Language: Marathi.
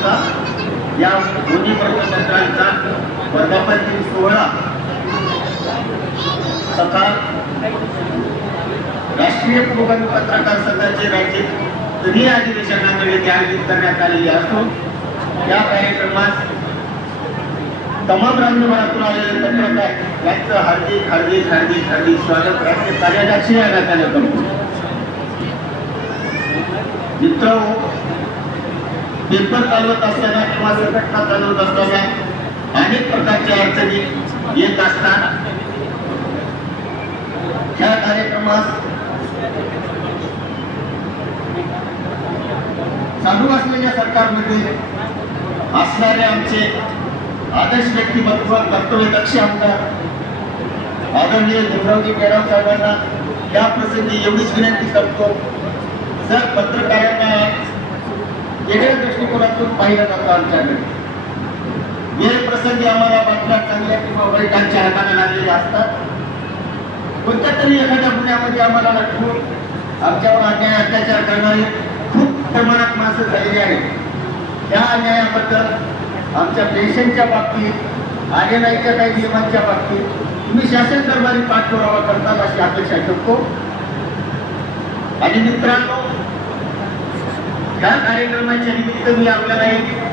संस्था या दोन्ही वर्तपत्रांचा वर्धापन सोहळा सकाळ राष्ट्रीय पुरोगामी पत्रकार संघाचे राज्य तृतीय अधिवेशनामध्ये आयोजित करण्यात आलेली असून या कार्यक्रमात तमाम राज्यभरातून आलेले पत्रकार यांचं हार्दिक हार्दिक हार्दिक हार्दिक स्वागत राज्य कार्याध्यक्ष या नात्याने करतो. मित्र, पेपर चालवत असताना किंवा संघटना चालवत असताना अनेक प्रकारच्या अडचणी येत असतात. ह्या कार्यक्रमात चालू असलेल्या सरकारमध्ये असणारे आमचे आदर्श व्यक्तिमत्व कर्तव्यदक्ष आमदार आदरणीय भीमरावजी पेडाव साहेबांना या प्रसंगी एवढीच विनंती करतो, जर पत्रकारांना वेगळ्या दृष्टिकोनातून पाहिलं जातं आमच्याकडे, वेळ प्रसंगी आम्हाला बातम्या चांगल्या किंवा वाईटांच्या हाताने लागलेल्या असतात, कोणत्या तरी एखाद्या गुन्ह्यामध्ये आम्हाला लटकून आमच्यावर अन्याय अत्याचार करणारे खूप प्रमाणात माणसं झालेली आहेत. त्या अन्यायाबद्दल आमच्या पेन्शनच्या बाबतीत आरएनआयच्या काही नियमांच्या बाबतीत तुम्ही शासन दरबारी पाठपुरावा करतात अशी अपेक्षा ठेवतो. आणि मित्रांनो, या कार्यक्रमाच्या निमित्त मी आपल्याला एक